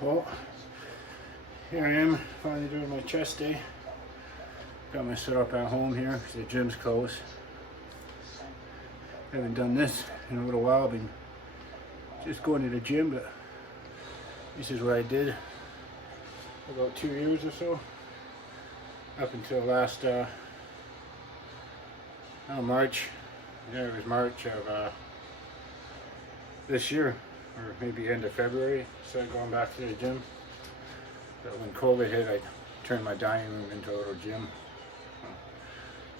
Well, here I am, finally doing my chest day. Got my setup at home here because the gym's closed. Haven't done this in a little while. I've been just going to the gym, but this is what I did about 2 years or so. Up until last March. Yeah, it was March of this year, or maybe end of February. Started going back to the gym. But when COVID hit, I turned my dining room into a little gym.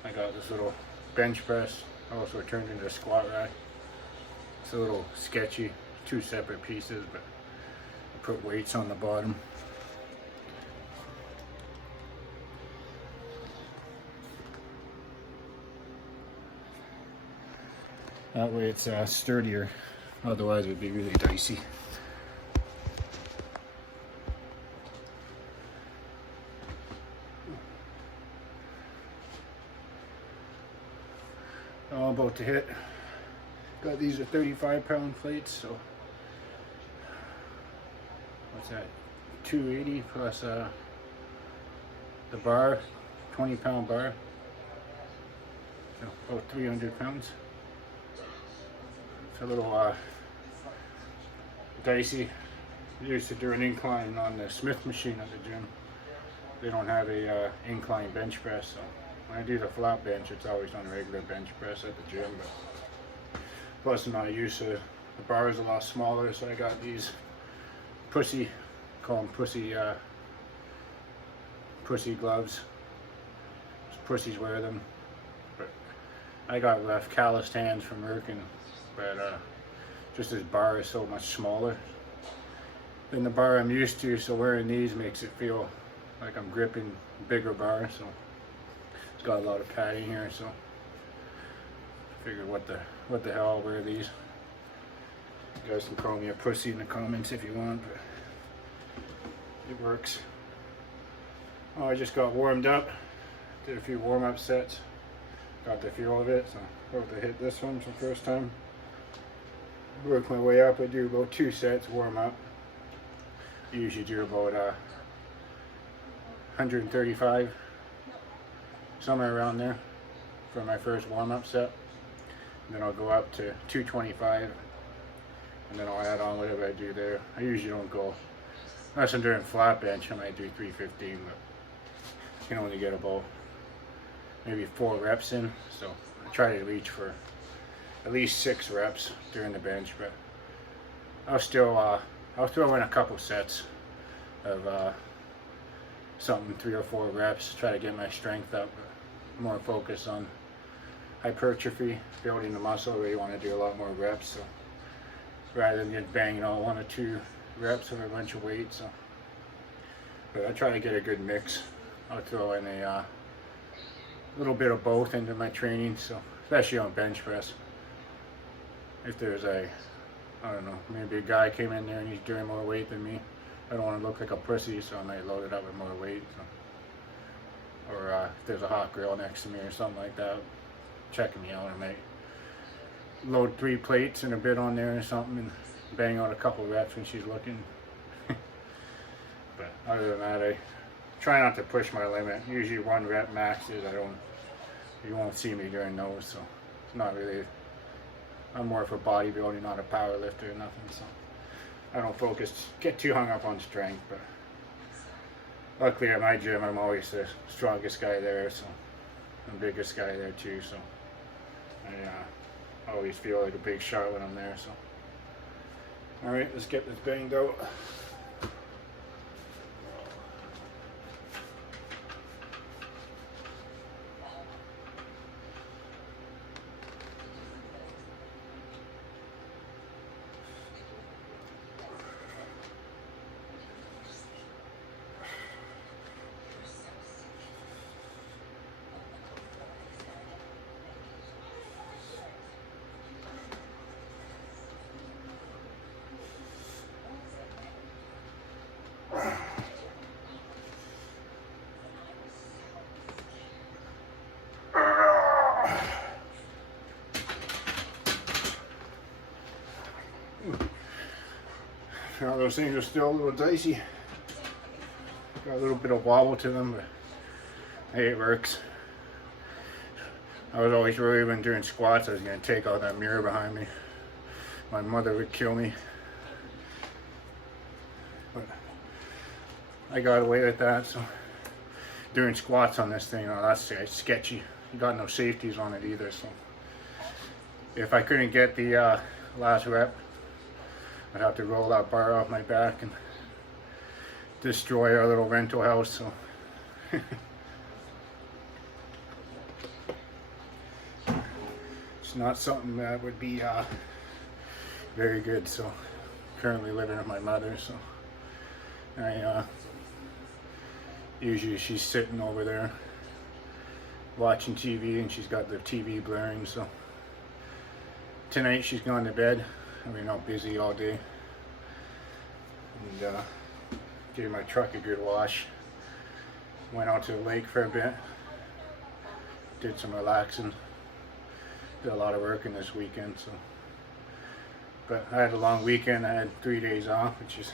I got this little bench press. I also turned into a squat rack. It's a little sketchy, two separate pieces, but I put weights on the bottom. That way it's sturdier, otherwise it would be really dicey. I'm about to hit. Got these are 35-pound plates, so what's that? 280 plus the bar, 20-pound bar, so about 300 pounds. It's a little dicey. I used to do an incline on the Smith machine at the gym. They don't have a incline bench press, so when I do the flat bench, it's always on a regular bench press at the gym. But plus, I'm not used to the bar is a lot smaller, so I got these pussy, call them pussy gloves. Just pussies wear them. But I got left calloused hands from working. But just this bar is so much smaller than the bar I'm used to, so wearing these makes it feel like I'm gripping a bigger bar. So it's got a lot of padding here, so I figured what the hell, I'll wear these. You guys can call me a pussy in the comments if you want, but it works. Oh, I just got warmed up, did a few warm-up sets, got the feel of it, so about to hit this one for the first time. Work my way up. I do about 2 sets warm up. I usually do about 135, somewhere around there, for my first warm up set. And then I'll go up to 225, and then I'll add on whatever I do there. I usually don't go, unless I'm doing flat bench, I might do 315, but I can only get about maybe 4 reps in, so I try to reach for at least 6 reps during the bench. But I'll throw in a couple sets of something 3 or 4 reps, try to get my strength up, but more focus on hypertrophy, building the muscle where you want to do a lot more reps, so rather than just banging out 1 or 2 reps of a bunch of weight. So but I try to get a good mix. I'll throw in a little bit of both into my training, so especially on bench press. If there's I don't know, maybe a guy came in there and he's doing more weight than me, I don't want to look like a pussy, so I might load it up with more weight. So. Or if there's a hot girl next to me or something like that, checking me out, I might load 3 plates and a bit on there or something and bang out a couple reps when she's looking. But other than that, I try not to push my limit. Usually 1 rep maxes. You won't see me doing those, so it's not really. I'm more for bodybuilding, not a power lifter or nothing, so I don't get too hung up on strength. But luckily at my gym, I'm always the strongest guy there, so I'm the biggest guy there too, so I always feel like a big shot when I'm there. So alright, let's get this banged out. You know, those things are still a little dicey. Got a little bit of wobble to them, but hey, it works. I was always worried when doing squats I was going to take out that mirror behind me. My mother would kill me. But I got away with that, so doing squats on this thing, you know, that's sketchy. You got no safeties on it either, so if I couldn't get the last rep, I'd have to roll that bar off my back and destroy our little rental house. So it's not something that would be very good. So currently living with my mother, so I usually she's sitting over there watching TV, and she's got the TV blaring. So tonight she's gone to bed. I've been out busy all day, and gave my truck a good wash. Went out to the lake for a bit, did some relaxing, did a lot of working this weekend. So, but I had a long weekend. I had 3 days off, which is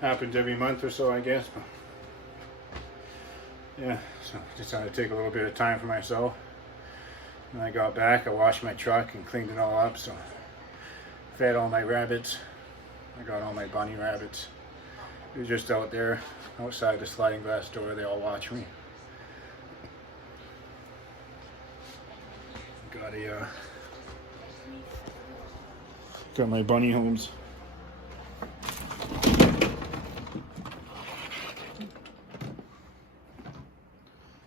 happens every month or so, I guess. But yeah, so just had to take a little bit of time for myself. When I got back, I washed my truck and cleaned it all up. So fed all my rabbits. I got all my bunny rabbits. They're just out there outside the sliding glass door. They all watch me. Got my bunny homes.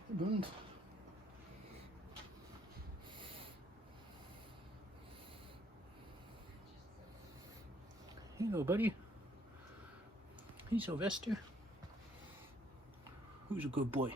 Buns. Here you go, buddy. Hey, Sylvester. Who's a good boy?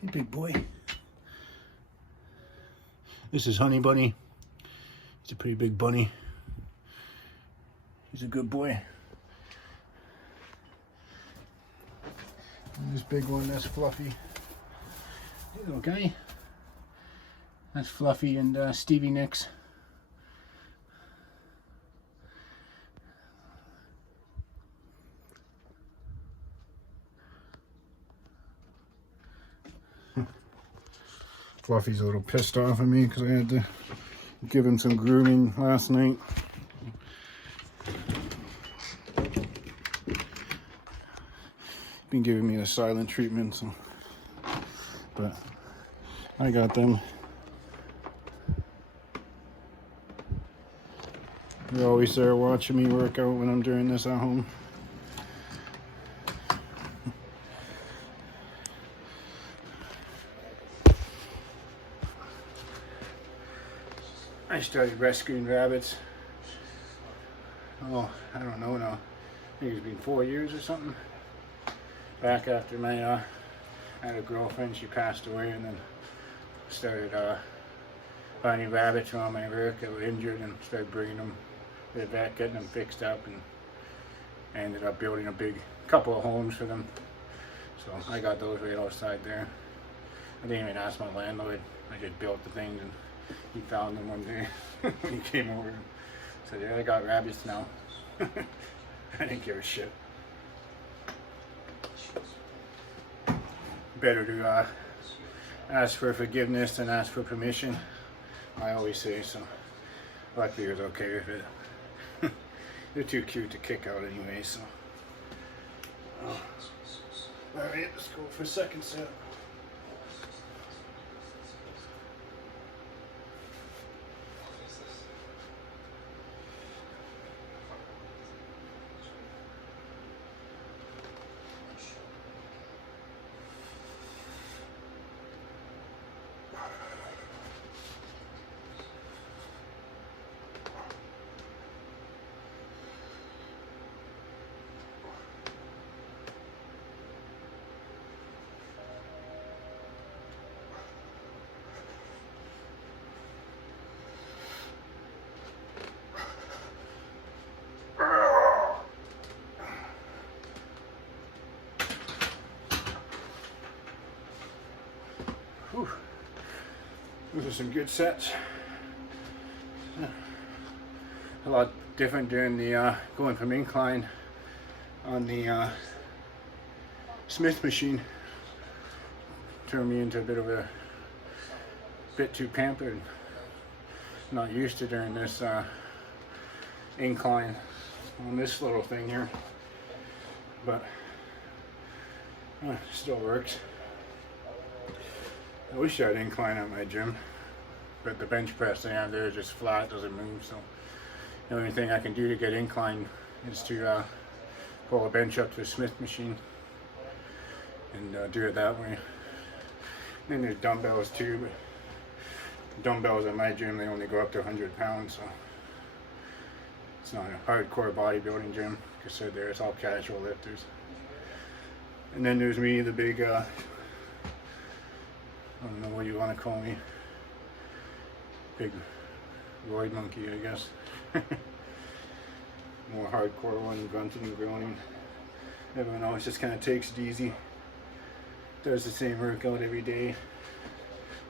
Hey, big boy. This is Honey Bunny. He's a pretty big bunny. He's a good boy. And this big one, that's Fluffy. Hey, little guy. That's Fluffy and Stevie Nicks. Fluffy's a little pissed off at me because I had to give him some grooming last night. Been giving me a silent treatment, so but I got them. They're always there watching me work out when I'm doing this at home. I started rescuing rabbits. Oh, I don't know now. I think it's been 4 years or something. Back after my, I had a girlfriend, she passed away, and then started finding rabbits around my work that were injured and started bringing them to the vet, getting them fixed up, and I ended up building a big couple of homes for them. So I got those right outside there. I didn't even ask my landlord. I just built the things, and he found them one day when he came over and said, yeah, I got rabbits now. I didn't give a shit. Better to ask for forgiveness than ask for permission, I always say. So luckily he was okay with it. They're too cute to kick out anyway, so alright, let's go for a second set. Those are some good sets. A lot different doing the going from incline on the Smith machine. Turned me into a bit too pampered. Not used to doing this incline on this little thing here, but still works. I wish I had incline at my gym, but the bench press they have there is just flat, doesn't move. So the only thing I can do to get incline is to pull a bench up to a Smith machine and do it that way. And then there's dumbbells too, but dumbbells at my gym, they only go up to 100 pounds, so it's not a hardcore bodybuilding gym. Like I said, there it's all casual lifters. And then there's me, the big I don't know what you want to call me, big roid monkey, I guess. More hardcore one, grunting and groaning. Everyone else just kind of takes it easy, does the same workout every day,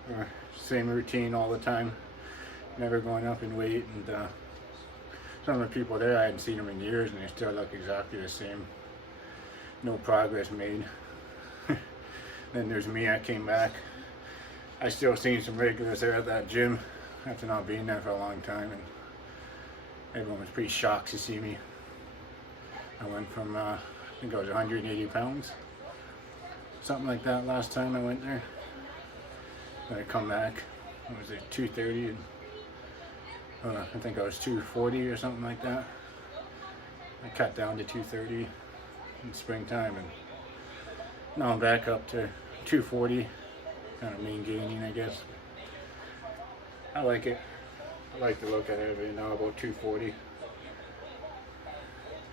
or same routine all the time, never going up in weight. And some of the people there, I hadn't seen them in years, and they still look exactly the same. No progress made. Then there's me, I came back. I still seen some regulars there at that gym after not being there for a long time, and everyone was pretty shocked to see me. I went from, I think I was 180 pounds, something like that last time I went there. Then I come back, I was at 230, and I think I was 240 or something like that. I cut down to 230 in springtime, and now I'm back up to 240. Kind of mean gaining, I guess. I like it. I like the look at it now, about 240.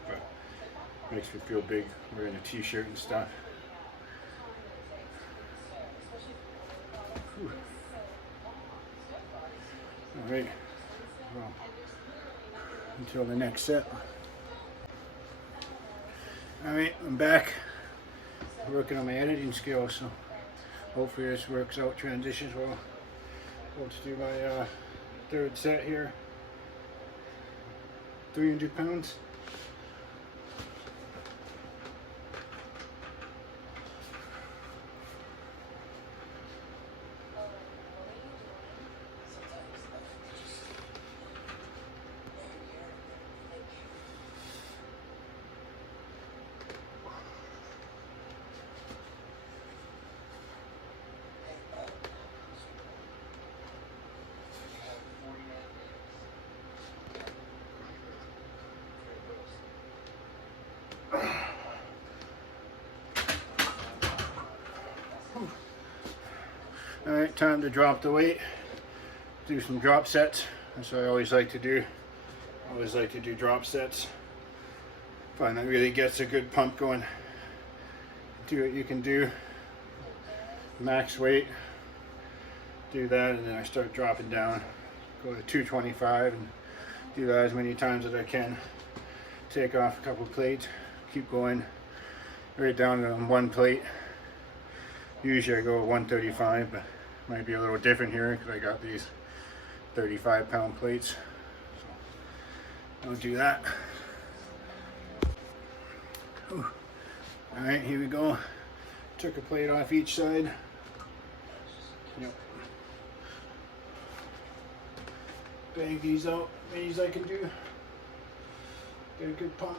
But makes me feel big wearing a t-shirt and stuff. Whew. All right. Well, until the next set. All right, I'm back. Working on my editing skills, so hopefully this works out, transitions well. Let's do my third set here. 300 pounds. Alright, time to drop the weight. Do some drop sets. That's what I always like to do. I always like to do drop sets. Find that really gets a good pump going. Do what you can do. Max weight. Do that, and then I start dropping down. Go to 225 and do that as many times as I can. Take off a couple plates. Keep going right down to one plate. Usually I go with 135, but might be a little different here because I got these 35-pound plates. So I'll do that. All right, here we go. Took a plate off each side. Yep. Bang these out, many as I can do. Get a good pump.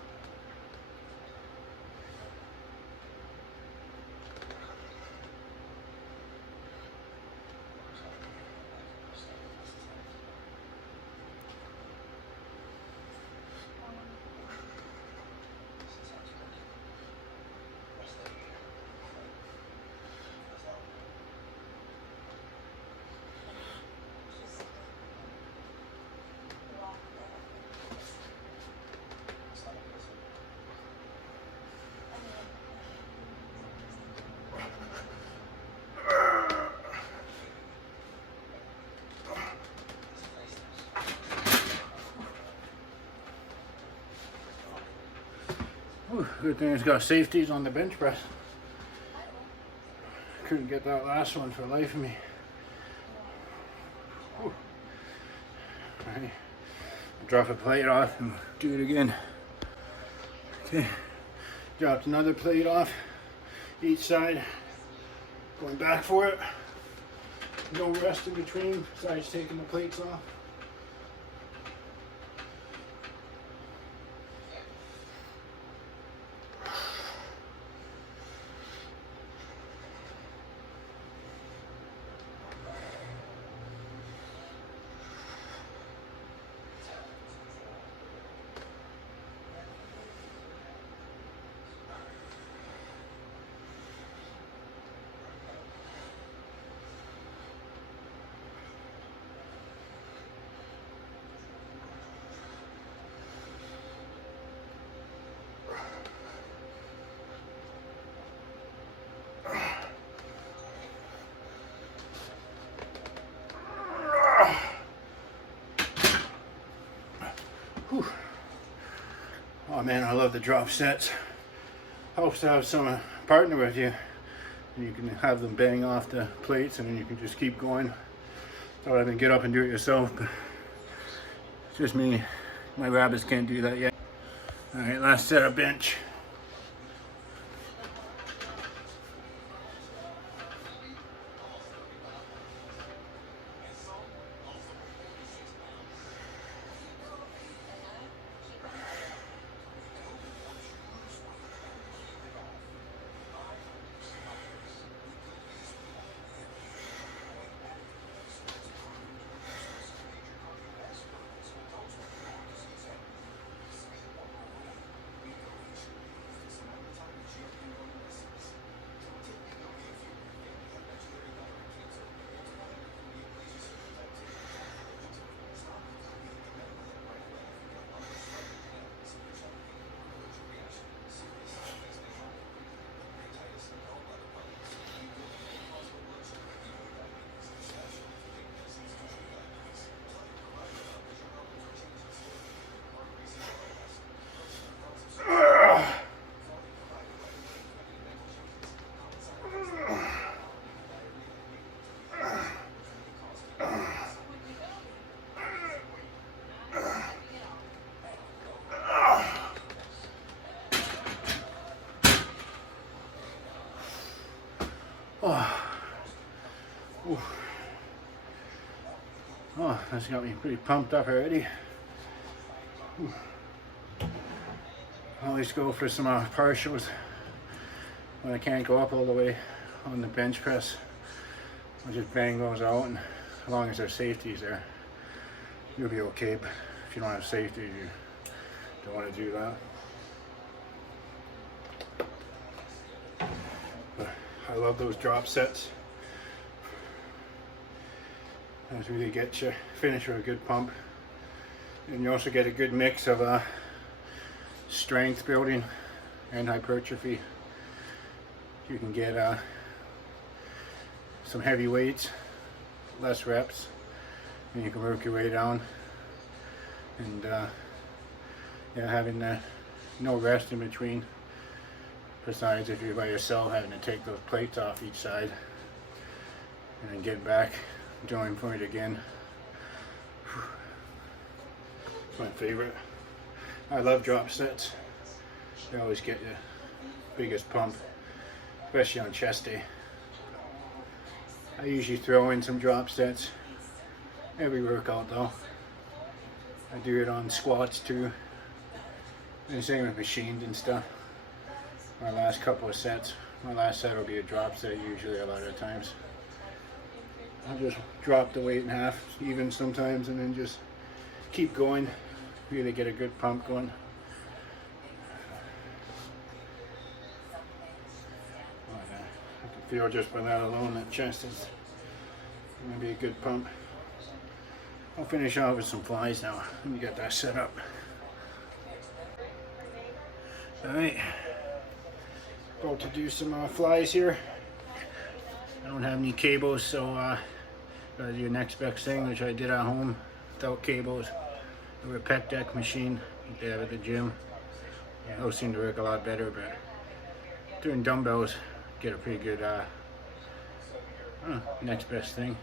Whew, good thing it's got safeties on the bench press. Couldn't get that last one for the life of me. Drop a plate off and do it again. Okay, dropped another plate off each side, going back for it. No rest in between besides taking the plates off. Whew. Oh man, I love the drop sets. Helps to have some partner with you. And you can have them bang off the plates and then you can just keep going. Thought I can get up and do it yourself, but it's just me. My rabbits can't do that yet. Alright, last set of bench. Oh, that's got me pretty pumped up already. I always go for some partials when I can't go up all the way on the bench press. I'll just bang those out, and as long as there's safeties there, you'll be okay. But if you don't have safety, you don't want to do that. But I love those drop sets. Those really get you finish with a good pump, and you also get a good mix of strength building and hypertrophy. You can get some heavy weights, less reps, and you can work your way down. And yeah, having no rest in between. Besides, if you're by yourself, having to take those plates off each side and then get back, join for it again. It's my favorite. I love drop sets. They always get the biggest pump, especially on chest day. I usually throw in some drop sets every workout though. I do it on squats too, and same with machines and stuff. My last couple of sets, my last set will be a drop set usually a lot of times. I'll just drop the weight in half, even sometimes, and then just keep going. Really get a good pump going. I can feel just by that alone that chest is going to be a good pump. I'll finish off with some flies now. Let me get that set up. Alright, about to do some flies here. I don't have any cables, so gotta do the next best thing, which I did at home without cables. A pec deck machine they have at the gym. Those seem to work a lot better, but doing dumbbells get a pretty good next best thing.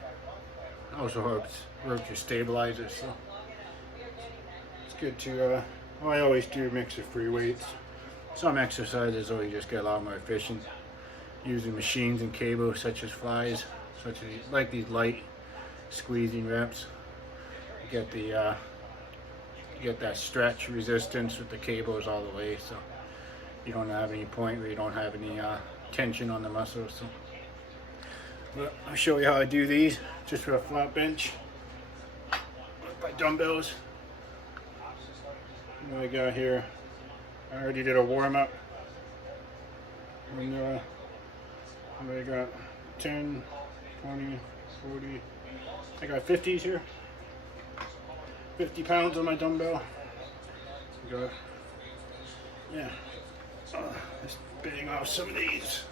Also helps work your stabilizers. So it's good to, well, I always do mix of free weights. Some exercises though you just get a lot more efficient using machines and cables such as flies, such as like these light squeezing reps. You get the you get that stretch resistance with the cables all the way, so you don't have any point where you don't have any tension on the muscles. So, but I'll show you how I do these just for a flat bench by dumbbells. What I got here, I already did a warm-up, and I got 10, 20, 40, I got 50s here, 50 pounds on my dumbbell. Got, yeah, just bang off some of these.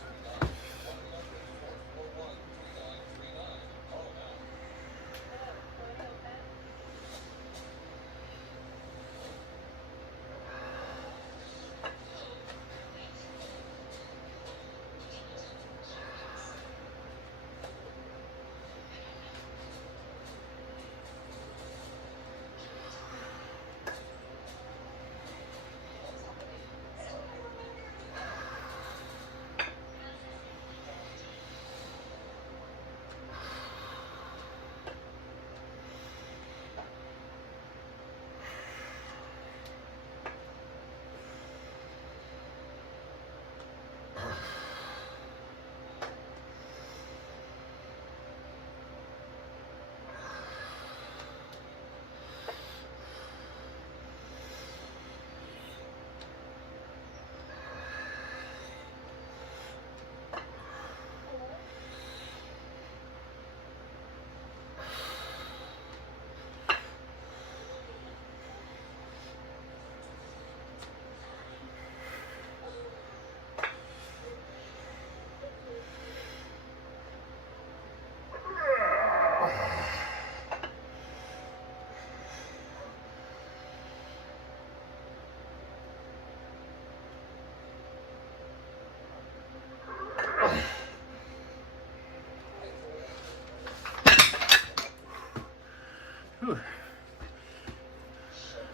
Whew.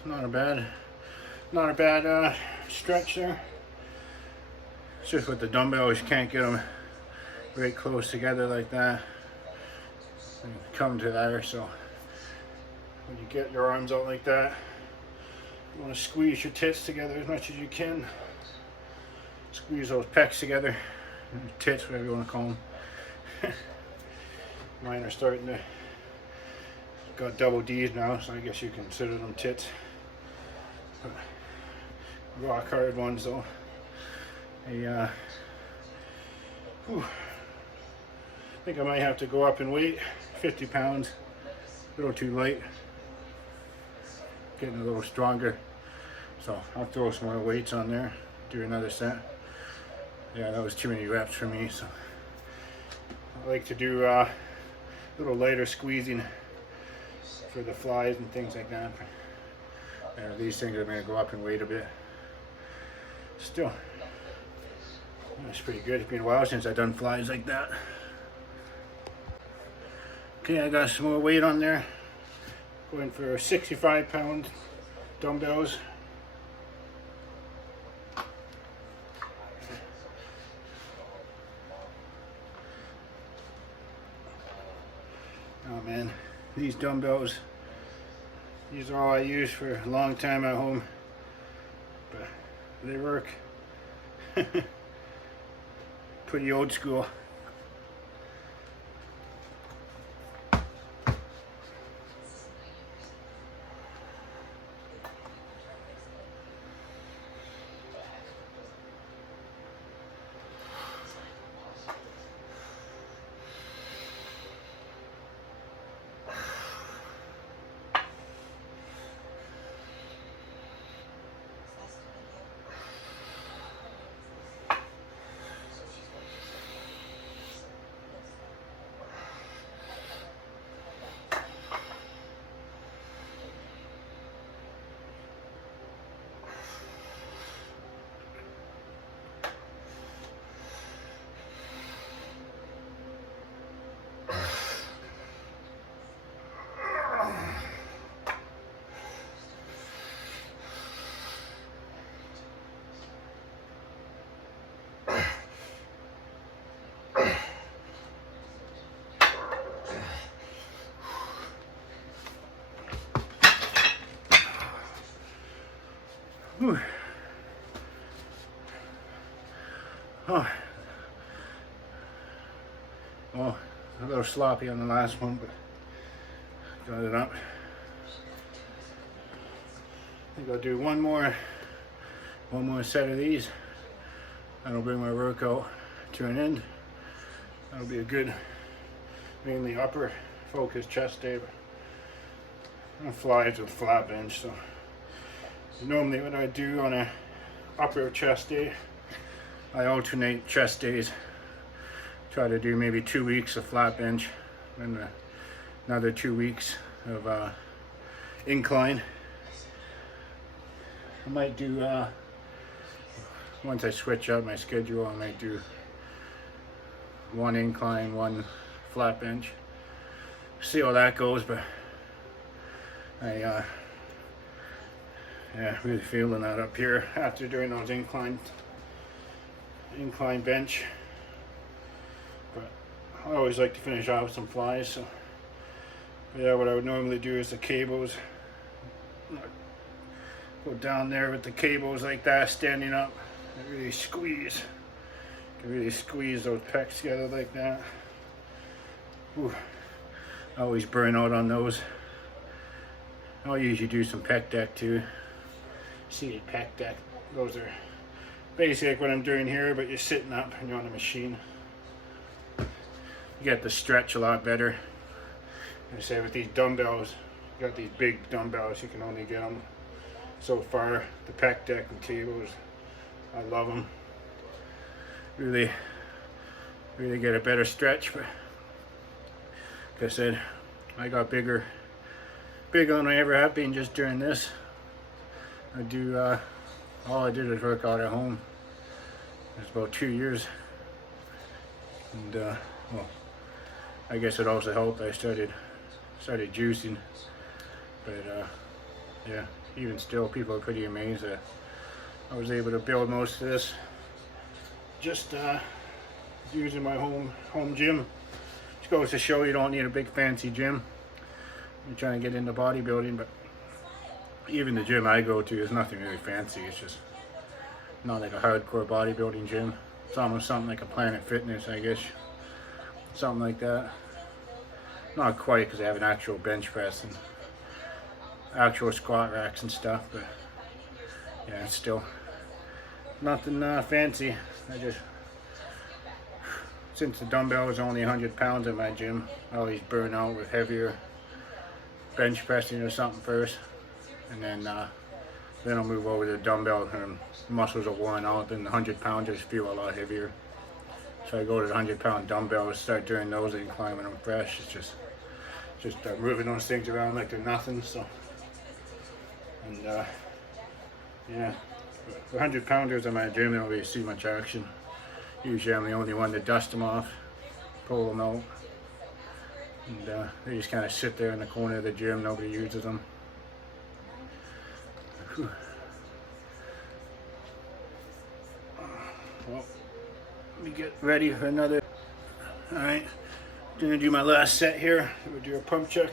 Not a bad stretch there. It's just with the dumbbells, you can't get them very close together like that and come to there. So when you get your arms out like that, you want to squeeze your tits together as much as you can. Squeeze those pecs together, tits, whatever you want to call them. Mine are starting to got double D's now, so I guess you consider them tits. But rock hard ones though. I think I might have to go up in weight, 50 pounds, a little too light. Getting a little stronger. So I'll throw some more weights on there, do another set. Yeah, that was too many reps for me, so I like to do a little lighter squeezing for the flies and things like that. These things are going to go up in weight a bit. Still, that's pretty good. It's been a while since I've done flies like that. Okay, I got some more weight on there. Going for 65-pound dumbbells. Oh man, these dumbbells, these are all I use for a long time at home, but they work. Pretty old school. Whew. Oh. Oh, a little sloppy on the last one, but got it up. I think I'll do one more set of these. That'll bring my workout to an end. That'll be a good, mainly upper focus chest day. But flies with flat bench. So normally what I do on a upper chest day, I alternate chest days. Try to do maybe 2 weeks of flat bench and another 2 weeks of incline. I might do, once I switch up my schedule, I might do 1 incline, 1 flat bench. See how that goes, but I yeah, really feeling that up here after doing those incline bench. But I always like to finish off with some flies, so yeah, what I would normally do is the cables. Go down there with the cables like that, standing up, and really squeeze. You can really squeeze those pecs together like that. Ooh, I always burn out on those. I'll usually do some pec deck too. Seated pec deck. Those are basically like what I'm doing here, but you're sitting up and you're on a machine. You get the stretch a lot better. I say with these dumbbells, you got these big dumbbells, you can only get them so far. The pec deck and cables, I love them. Really get a better stretch. But like I said, I got bigger than I ever have been just during this. I do all I did was work out at home. It's about 2 years, and well, I guess it also helped. I started juicing, but yeah, even still, people are pretty amazed that I was able to build most of this just using my home gym. Just goes to show you don't need a big fancy gym. I'm trying to get into bodybuilding, but even the gym I go to is nothing really fancy. It's just not like a hardcore bodybuilding gym. It's almost something like a Planet Fitness, I guess. Something like that. Not quite, because I have an actual bench press and actual squat racks and stuff, but yeah, it's still nothing fancy. Since the dumbbell is only 100 pounds in my gym, I always burn out with heavier bench pressing or something first, and then I'll move over to the dumbbell and muscles are worn out, and the 100 pounders feel a lot heavier. So I go to the 100-pound dumbbells, start doing those incline when I'm fresh. It's just moving those things around like they're nothing. So, and yeah, the 100 pounders in my gym, I don't really see much action. Usually I'm the only one to dust them off, pull them out, and they just kind of sit there in the corner of the gym. Nobody uses them. Whew. Well, let me get ready for another. Alright, gonna do my last set here. We'll do a pump check.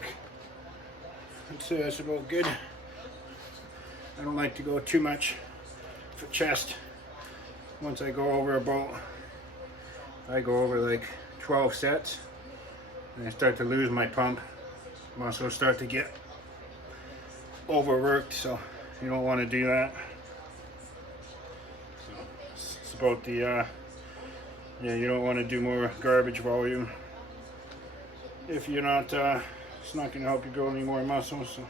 Let's say that's about good. I don't like to go too much for chest. Once I go over like 12 sets, and I start to lose my pump. Muscles start to get overworked, so you don't want to do that. So it's about the yeah, you don't want to do more garbage volume if you're not it's not going to help you build any more muscles. So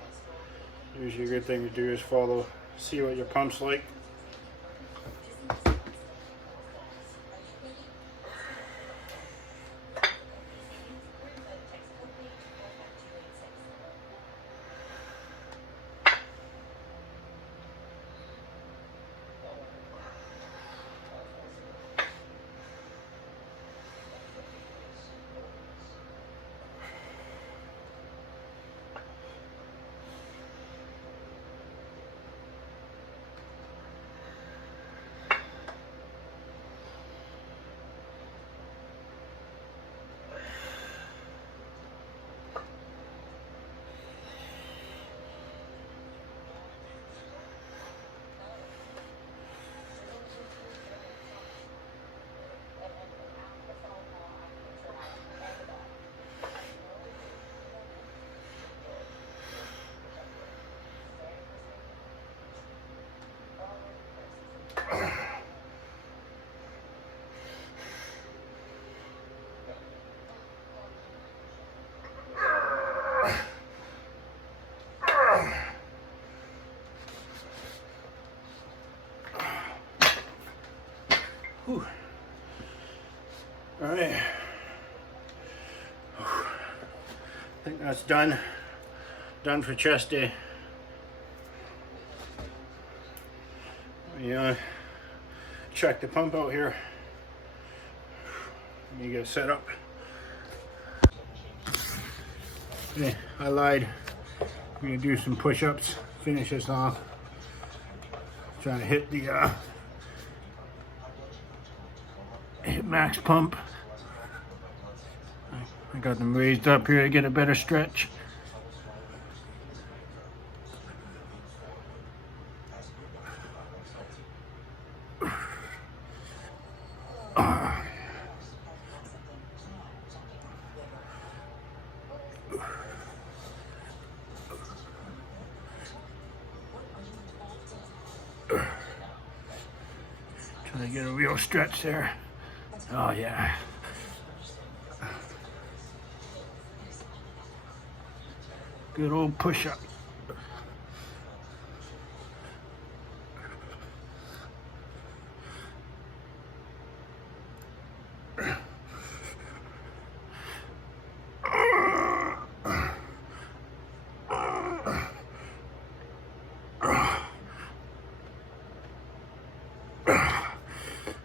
usually a good thing to do is see what your pump's like. Whew. All right. I think that's done. Done for chest day. Check the pump out here. Let me get it set up. Okay, I lied. I'm gonna do some push-ups, finish this off. Trying to hit the hit max pump. I got them raised up here to get a better stretch. Trying to get a real stretch there. Oh yeah. Good old push-up.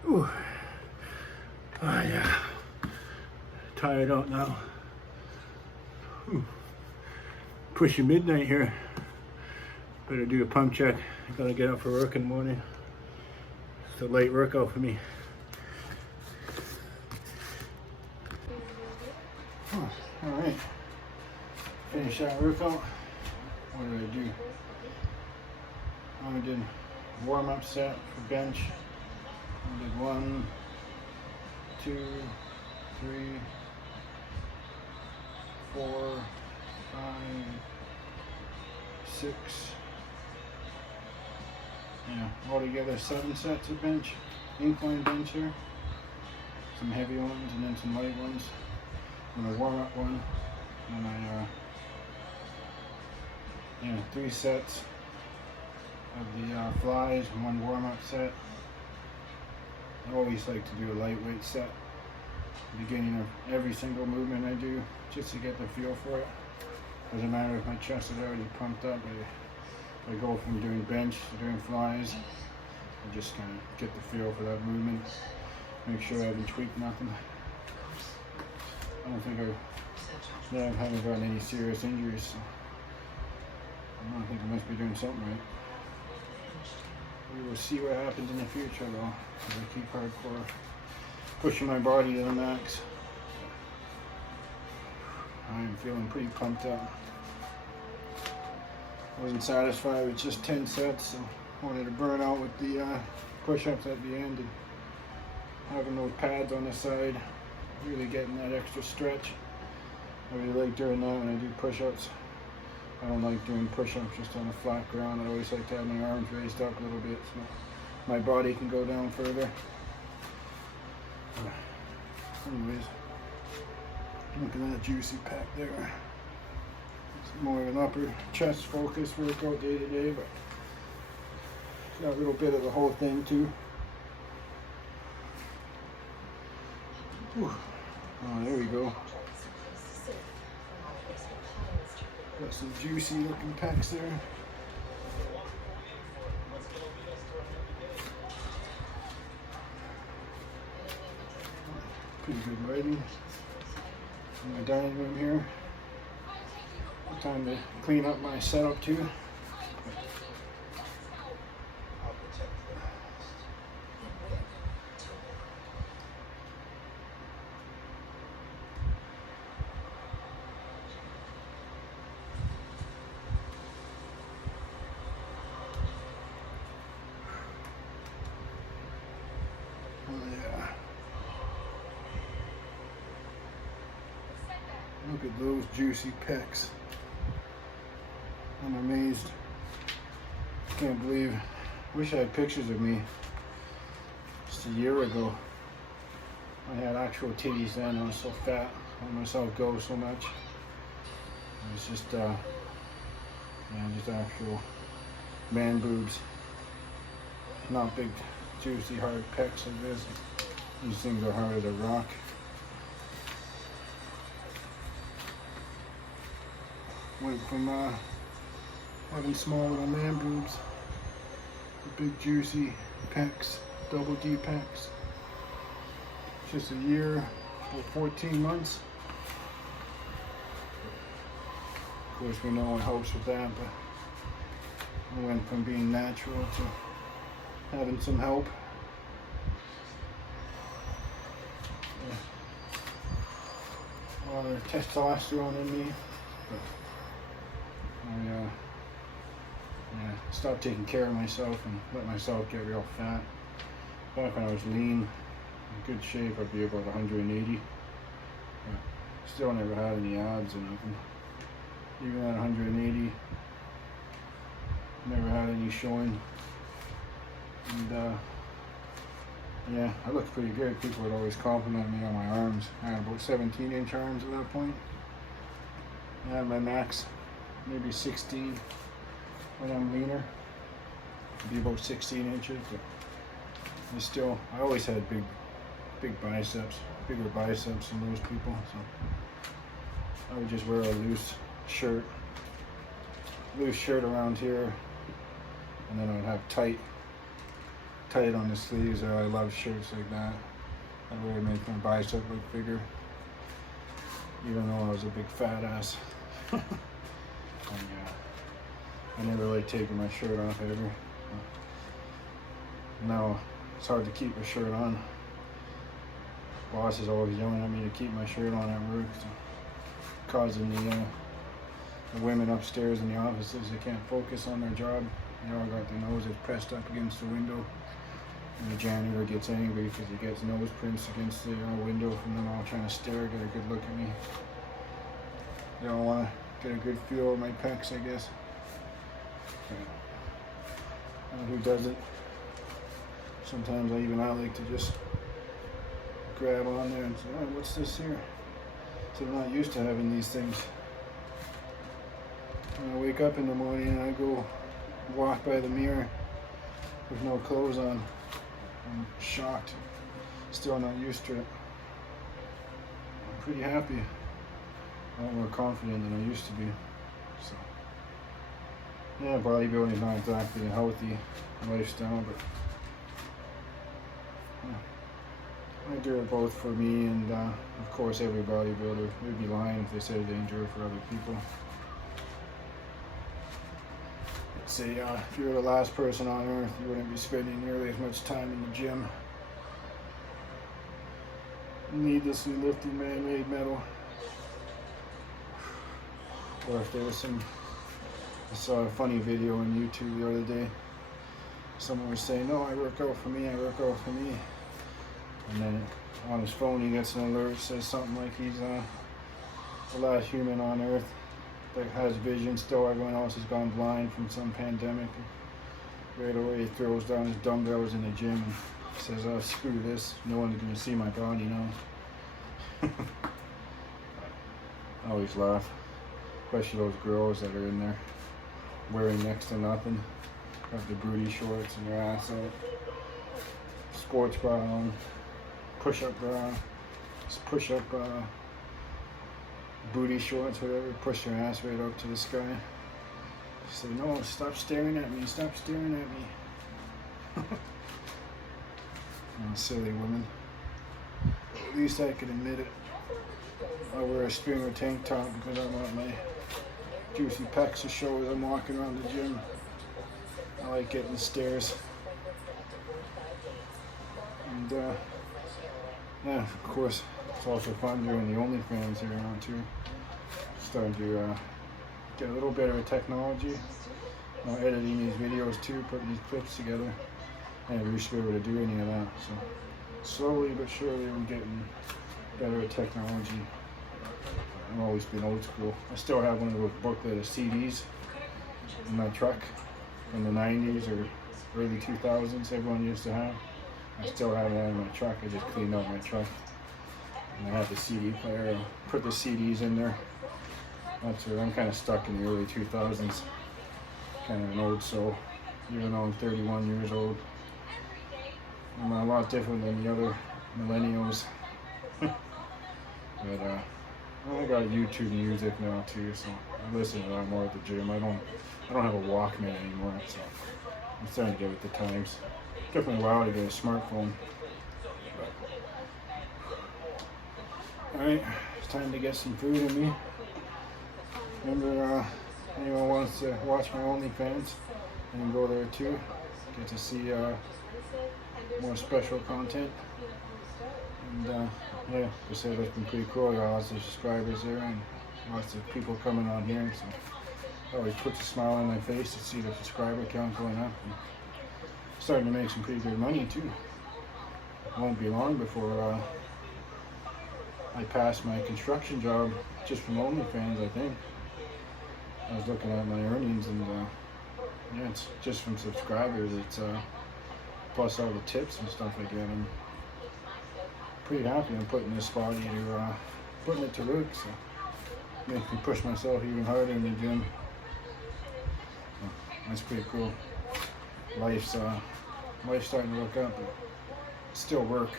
Ooh. Oh yeah. Tired out now. Ooh. Pushing midnight here. Better do a pump check. I gotta get up for work in the morning. It's a late workout for me. Oh, all right. Finish that workout. What did I do? I did warm-up set for bench. I did 1, 2, 3, 4, 5, 6. Yeah, altogether 7 sets of bench, incline bench here. Some heavy ones and then some light ones. And a warm-up one. And I 3 sets of the flies, 1 warm-up set. I always like to do a lightweight set at the beginning of every single movement I do, just to get the feel for it. Doesn't matter if my chest is already pumped up. I go from doing bench to doing flies. I just kind of get the feel for that movement. Make sure I haven't tweaked nothing. I don't think I haven't gotten any serious injuries. So I think I must be doing something right. We will see what happens in the future though, as I keep hardcore pushing my body to the max. I am feeling pretty pumped up. Wasn't satisfied with just 10 sets, so wanted to burn out with the push-ups at the end and having those pads on the side, really getting that extra stretch. I really like doing that when I do push-ups. I don't like doing push-ups just on a flat ground. I always like to have my arms raised up a little bit so my body can go down further. Anyways, look at that juicy pack there. It's more of an upper chest focused workout day to day, but it's got a little bit of the whole thing too. Whew. Oh, there we go. Got some juicy looking packs there. Pretty good lighting in my dining room here. Time to clean up my setup too. Look at those juicy pecs. I'm amazed. Can't believe. Wish I had pictures of me just a year ago. I had actual titties then. I was so fat. I let myself go so much. It was just, just actual man boobs. Not big, juicy, hard pecs like this. These things are hard as a rock. Went from having small little man boobs to big juicy pecs, double D pecs. Just a year or 14 months. Of course, we know it helps with that, but I went from being natural to having some help. A lot of testosterone in me. But I stopped taking care of myself and let myself get real fat. Back when I was lean, in good shape, I'd be about 180. But still never had any abs or nothing. Even at 180, never had any showing. And yeah, I looked pretty good. People would always compliment me on my arms. I had about 17-inch arms at that point. I had my max, maybe 16 when I'm leaner. It'd be about 16 inches, but I always had big biceps, bigger biceps than those people. So I would just wear a loose shirt around here, and then I would have tight on the sleeves. I love shirts like that. That really makes my bicep look bigger, even though I was a big fat ass. And I never really taken my shirt off ever. Now it's hard to keep a shirt on. Boss is always yelling at me to keep my shirt on at work, so causing the women upstairs in the offices, they can't focus on their job. They all got their noses pressed up against the window. And the janitor gets angry because he gets nose prints against the window from them all trying to stare, get a good look at me. They all want to get a good feel of my pecs, I guess. And who doesn't? Sometimes I like to just grab on there and say, oh, what's this here? So I'm not used to having these things. When I wake up in the morning and I go walk by the mirror with no clothes on, I'm shocked. Still not used to it. I'm pretty happy. A lot more confident than I used to be. So yeah, bodybuilding is not exactly a healthy lifestyle, but yeah, I do it both for me and of course every bodybuilder. They'd be lying if they said they do it for other people. Say if you were the last person on earth, you wouldn't be spending nearly as much time in the gym needlessly lifting man-made metal. Or if there was I saw a funny video on YouTube the other day. Someone was saying, no, I work out for me, And then on his phone he gets an alert, says something like he's the last human on earth that has vision still. Everyone else has gone blind from some pandemic. Right away he throws down his dumbbells in the gym and says, oh, screw this, no one's gonna see my body now. I always laugh, especially those girls that are in there wearing next to nothing, got the booty shorts and their ass out, sports bra on, push-up bra, push-up booty shorts, whatever, push their ass right up to the sky. Say, no, stop staring at me, stop staring at me. Oh, silly women. At least I can admit it. I wear a stringer tank top because I want my juicy pecs to show as I'm walking around the gym. I like getting the stares. And yeah, of course, it's also fun doing the OnlyFans here on too. Starting to get a little better at technology. Editing these videos too, putting these clips together. I never used to be able to do any of that. So slowly but surely I'm getting better at technology. I've always been old school. I still have one of those booklet of CDs in my truck from the 90s or early 2000s everyone used to have. I still have that in my truck. I just cleaned out my truck. And I have the CD player. I put the CDs in there. That's it. I'm kind of stuck in the early 2000s. Kind of an old soul, even though I'm 31 years old. I'm a lot different than the other millennials. But I got YouTube music now too, so I listen to that more at the gym. I don't have a Walkman anymore, so I'm starting to get with the times. Took me a while to get a smartphone. Alright, it's time to get some food in me. Remember, anyone wants to watch my OnlyFans, and can go there too. Get to see more special content. And yeah, I said it's been pretty cool. I got lots of subscribers there and lots of people coming on here. So it always puts a smile on my face to see the subscriber count going up. And starting to make some pretty good money too. It won't be long before I pass my construction job just from OnlyFans, I think. I was looking at my earnings, and yeah, it's just from subscribers. It's plus all the tips and stuff I get. I'm pretty happy I'm putting this body to putting it to work. So makes me push myself even harder in the gym. So, that's pretty cool. Life's starting to look up, but it's still work.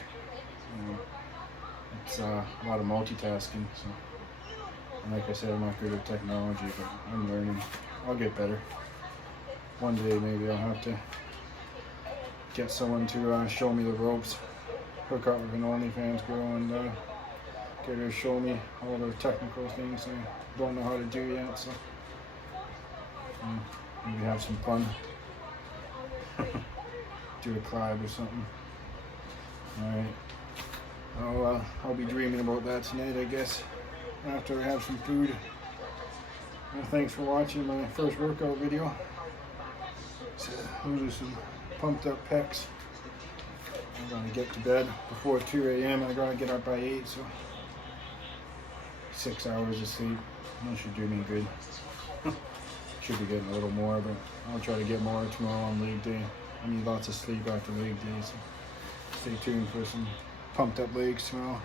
It's a lot of multitasking. So, and like I said, I'm not good at technology, but I'm learning. I'll get better. One day maybe I'll have to get someone to show me the ropes. Hook up with an OnlyFans girl and get her to show me all the technical things I don't know how to do yet. So maybe have some fun. Do a collab or something. Alright. I'll be dreaming about that tonight, I guess, after I have some food. Thanks for watching my first workout video. So those are some pumped up pecs. I'm gonna get to bed before 2 a.m. I gotta get up by 8, so 6 hours of sleep. That should do me good. Should be getting a little more, but I'll try to get more tomorrow on leg day. I need lots of sleep after leg day, so stay tuned for some pumped up legs tomorrow.